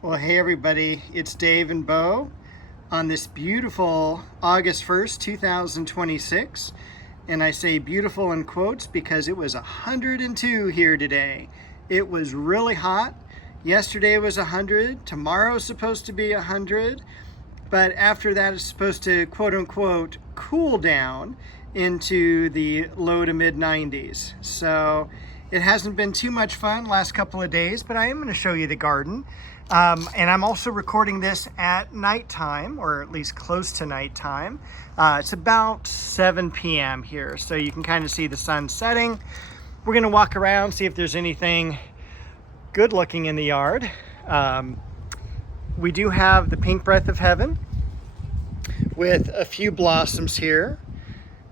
Well, hey everybody, it's Dave and Bo on this beautiful August 1st, 2026. And I say beautiful in quotes because it was 102 here today. It was really hot. Yesterday was 100, tomorrow's supposed to be 100, but after that it's supposed to quote unquote cool down into the low to mid 90s. So it hasn't been too much fun last couple of days, but I am going to show you the garden. And I'm also recording this at nighttime, or at least close to nighttime. It's about 7 p.m. here, so you can kind of see the sun setting. We're going to walk around, see if there's anything good looking in the yard. We do have the pink breath of heaven with a few blossoms here,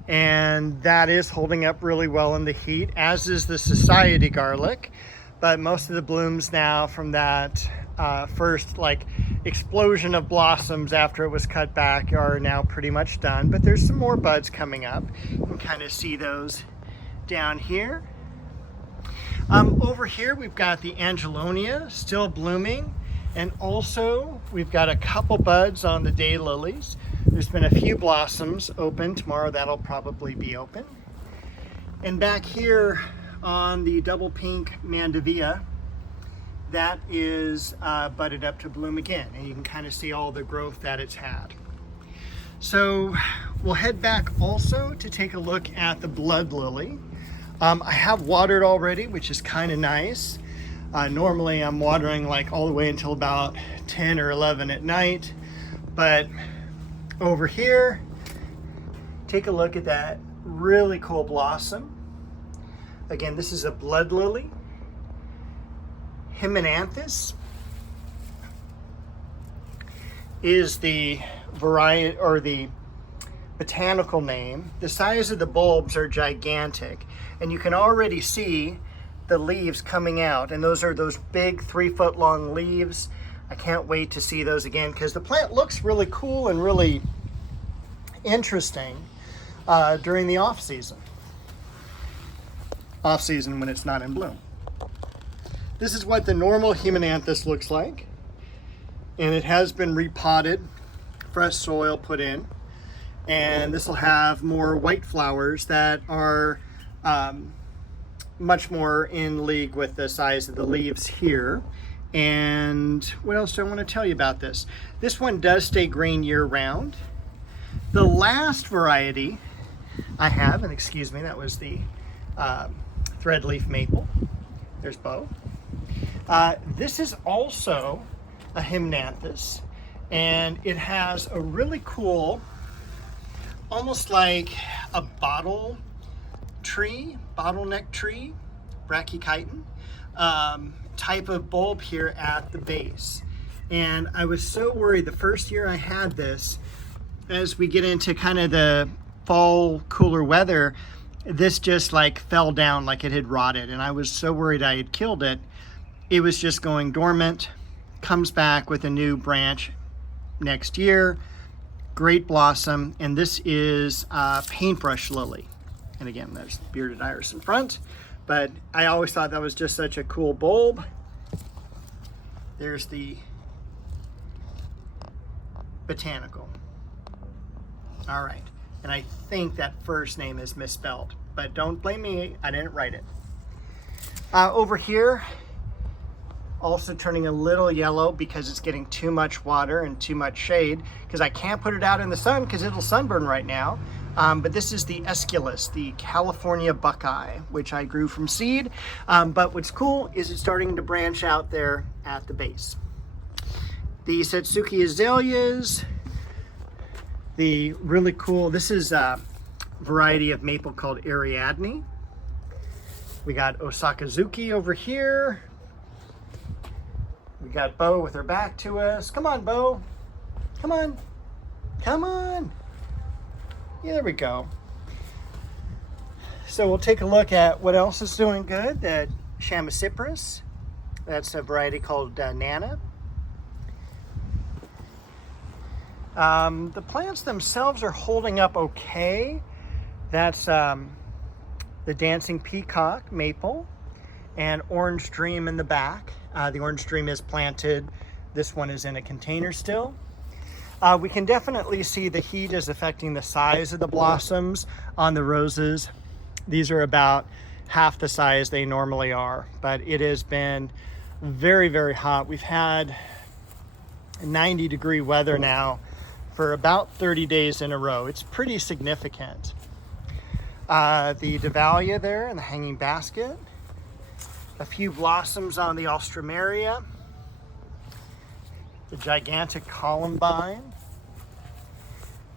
and that is holding up really well in the heat, as is the society garlic. But most of the blooms now from that first explosion of blossoms after it was cut back are now pretty much done, but there's some more buds coming up. You can kind of see those down here. Over here we've got the Angelonia still blooming, and also we've got a couple buds on the daylilies. There's been a few blossoms open. Tomorrow that'll probably be open. And back here on the double pink mandevilla, that is budded up to bloom again, and you can kind of see all the growth that it's had. So we'll head back also to take a look at the blood lily. I have watered already, which is kind of nice. Normally I'm watering all the way until about 10 or 11 at night, but over here, take a look at that really cool blossom. Again, this is a blood lily. Hymenanthus is the variety, or the botanical name. The size of the bulbs are gigantic, and you can already see the leaves coming out, and those are those big 3-foot long leaves. I can't wait to see those again because the plant looks really cool and really interesting during the off season when it's not in bloom. This is what the normal Hymenanthus looks like, and it has been repotted, fresh soil put in, and this will have more white flowers that are much more in league with the size of the leaves here. And what else do I want to tell you about this? This one does stay green year-round. The last variety I have, and excuse me, that was the threadleaf maple. There's Bo. This is also a Hymenanthus, and it has a really cool, almost like a bottleneck tree, brachychiton, type of bulb here at the base. And I was so worried the first year I had this, as we get into kind of the fall cooler weather, this just fell down like it had rotted, and I was so worried I had killed it. It was just going dormant, comes back with a new branch next year, great blossom, and this is paintbrush lily. And again, there's bearded iris in front, but I always thought that was just such a cool bulb. There's the botanical. All right, and I think that first name is misspelled, but don't blame me, I didn't write it. Over here, also turning a little yellow because it's getting too much water and too much shade, because I can't put it out in the sun because it'll sunburn right now. But this is the Aesculus, the California buckeye, which I grew from seed. But what's cool is it's starting to branch out there at the base. The Satsuki azaleas, the really cool, this is a variety of maple called Ariadne. We got Osakazuki over here. We got Bo with her back to us. Come on, Bo. Come on. Come on. Yeah, there we go. So we'll take a look at what else is doing good. That Chamaecyparis. That's a variety called Nana. The plants themselves are holding up okay. That's the Dancing Peacock Maple and Orange Dream in the back. The Orange Dream is planted This one is in a container still. We can definitely see the heat is affecting the size of the blossoms on the roses. These are about half the size they normally are, but it has been very, very hot. We've had 90-degree weather now for about 30 days in a row. It's pretty significant. The Dahlia there in the hanging basket. A few blossoms on the Alstroemeria. The gigantic columbine.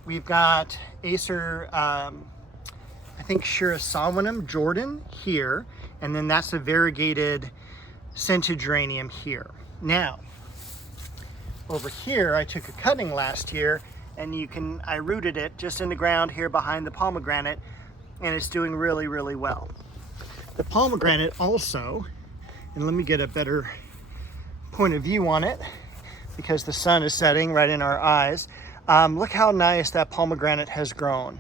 We've got Acer, I think Shirasawanum Jordan here, and then that's a variegated scented geranium here. Now, over here, I took a cutting last year, and I rooted it just in the ground here behind the pomegranate, and it's doing really, really well. The pomegranate also, and let me get a better point of view on it, because the sun is setting right in our eyes. Look how nice that pomegranate has grown.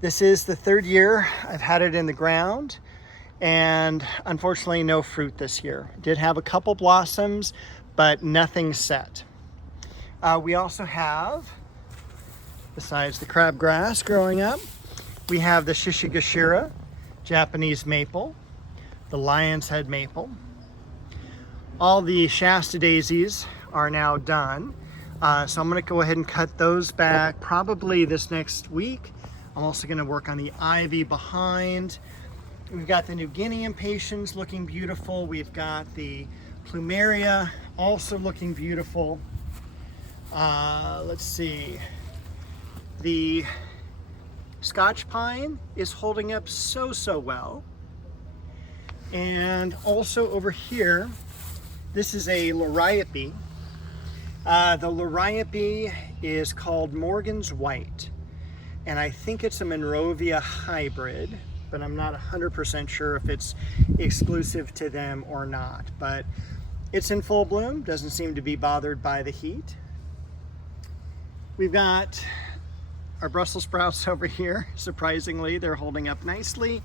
This is the 3rd year I've had it in the ground, and unfortunately no fruit this year. Did have a couple blossoms, but nothing set. We also have, besides the crabgrass growing up, we have the Shishigashira, Japanese maple, the lion's head maple. All the Shasta daisies are now done. So I'm gonna go ahead and cut those back probably this next week. I'm also gonna work on the ivy behind. We've got the New Guinea impatiens looking beautiful. We've got the plumeria also looking beautiful. Let's see. The Scotch pine is holding up so well. And also over here, this is a liriope. The liriope is called Morgan's White, and I think it's a Monrovia hybrid, but I'm not 100% sure if it's exclusive to them or not. But it's in full bloom, doesn't seem to be bothered by the heat. We've got our Brussels sprouts over here. Surprisingly, they're holding up nicely.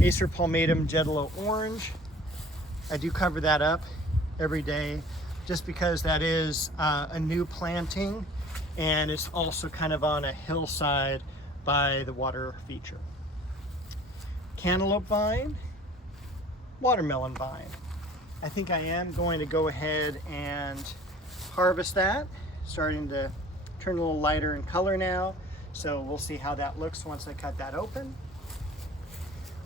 Acer palmatum Jedalo orange. I do cover that up every day just because that is a new planting, and it's also kind of on a hillside by the water feature. Cantaloupe vine, watermelon vine. I think I am going to go ahead and harvest that. Starting to turn a little lighter in color now, so we'll see how that looks once I cut that open.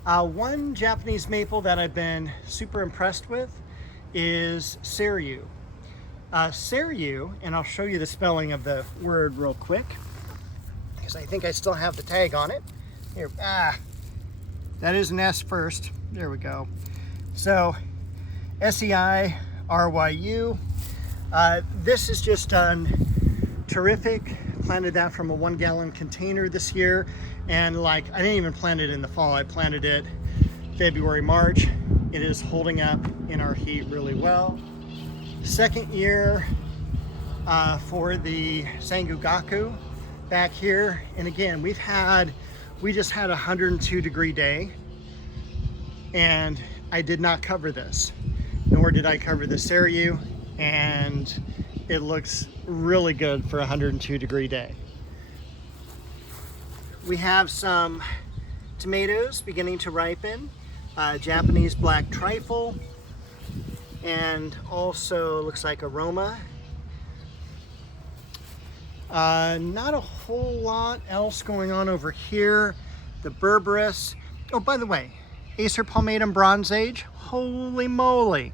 One Japanese maple that I've been super impressed with is Seryu. Seryu, and I'll show you the spelling of the word real quick, because I think I still have the tag on it. Here, that is an S first. There we go. So, S-E-I-R-Y-U. This is just done terrific. Planted that from a 1-gallon container this year, and I didn't even plant it in the fall. I planted it February, March. It is holding up in our heat really well. 2nd year for the Sangugaku back here, and again we just had a 102-degree day, and I did not cover this, nor did I cover the Seryu, and it looks really good for a 102-degree day. We have some tomatoes beginning to ripen, Japanese black trifle, and also looks like aroma. Not a whole lot else going on over here. The berberis. Oh, by the way, Acer palmatum Bronze Age. Holy moly!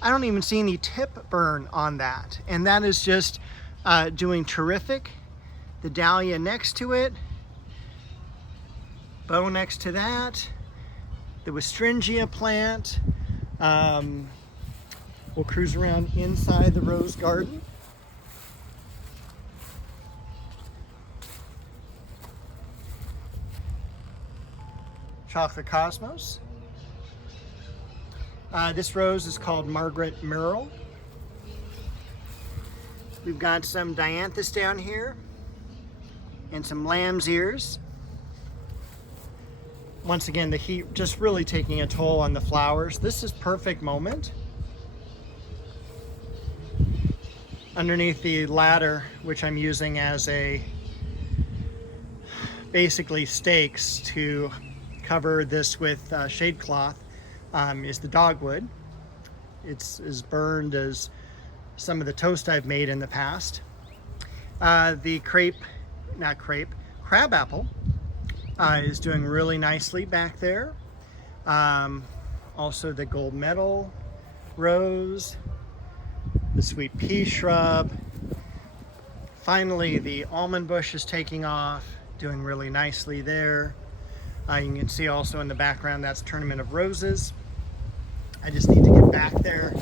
I don't even see any tip burn on that, and that is just doing terrific. The dahlia next to it, bow next to that, the Westringia plant. We'll cruise around inside the rose garden. Chocolate Cosmos. This rose is called Margaret Myrtle. We've got some dianthus down here and some lamb's ears. Once again, the heat just really taking a toll on the flowers. This is perfect moment. underneath the ladder, which I'm using as basically stakes to cover this with shade cloth, is the dogwood. It's as burned as some of the toast I've made in the past. The crabapple is doing really nicely back there. Also the gold medal rose, the sweet pea shrub. Finally, the almond bush is taking off, doing really nicely there. You can see also in the background, that's Tournament of Roses. I just need to get back there.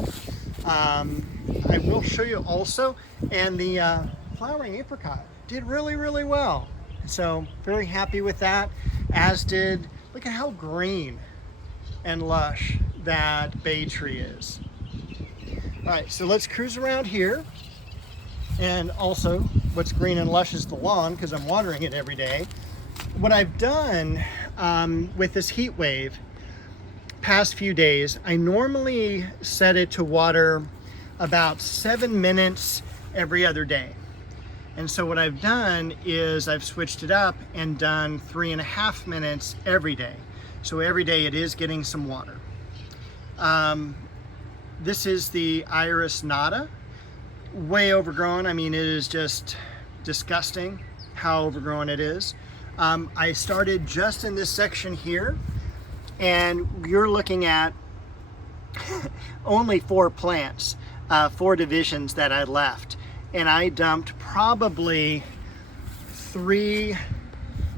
I will show you also, and the flowering apricot did really, really well. So very happy with that, as did, look at how green and lush that bay tree is. All right, so let's cruise around here. And also, what's green and lush is the lawn, because I'm watering it every day. What I've done with this heat wave, past few days, I normally set it to water about 7 minutes every other day. And so what I've done is I've switched it up and done 3.5 minutes every day. So every day it is getting some water. This is the Iris Nata, way overgrown. I mean, it is just disgusting how overgrown it is. I started just in this section here, and you're looking at only 4 plants, 4 divisions that I left. And I dumped probably 2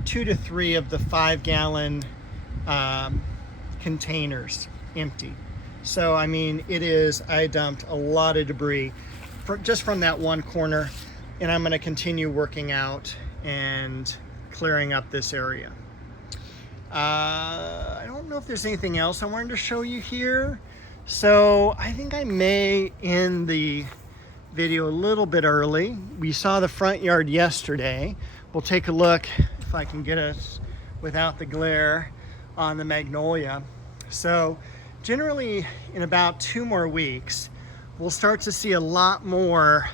to 3 of the 5-gallon containers empty. So, I mean, I dumped a lot of debris just from that one corner, and I'm gonna continue working out and clearing up this area. I don't know if there's anything else I wanted to show you here. So I think I may end the video a little bit early. We saw the front yard yesterday. We'll take a look, if I can get us without the glare, on the magnolia. So generally in about 2 more weeks, we'll start to see a lot more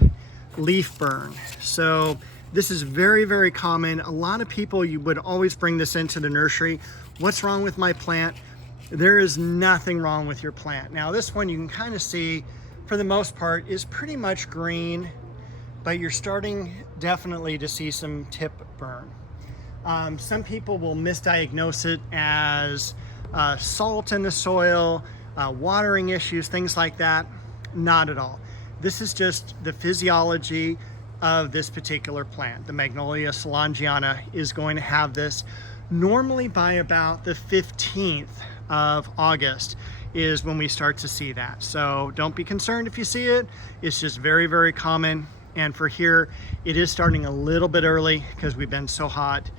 leaf burn. So this is very, very common. A lot of people, you would always bring this into the nursery. What's wrong with my plant? There is nothing wrong with your plant. Now this one, you can kind of see, for the most part, is pretty much green, but you're starting definitely to see some tip burn. Some people will misdiagnose it as salt in the soil, watering issues, things like that. Not at all. This is just the physiology of this particular plant. The Magnolia Solangiana is going to have this normally by about the 15th of August is when we start to see that. So don't be concerned if you see it. It's just very, very common. And for here, it is starting a little bit early because we've been so hot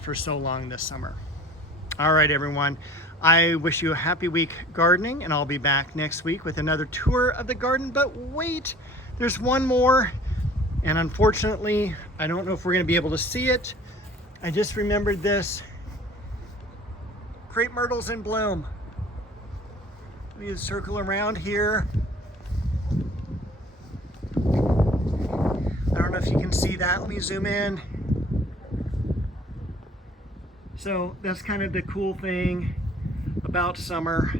for so long this summer. All right, everyone. I wish you a happy week gardening, and I'll be back next week with another tour of the garden. But wait, there's one more. And unfortunately, I don't know if we're going to be able to see it. I just remembered this. Crepe myrtle's in bloom. Let me just circle around here. I don't know if you can see that. Let me zoom in. So that's kind of the cool thing about summer,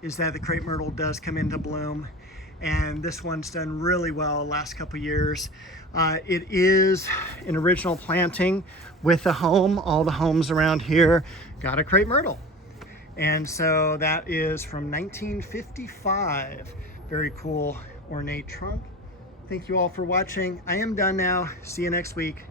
is that the crepe myrtle does come into bloom. And this one's done really well the last couple years. It is an original planting with a home. All the homes around here got a crepe myrtle. And so that is from 1955. Very cool, ornate trunk. Thank you all for watching. I am done now. See you next week.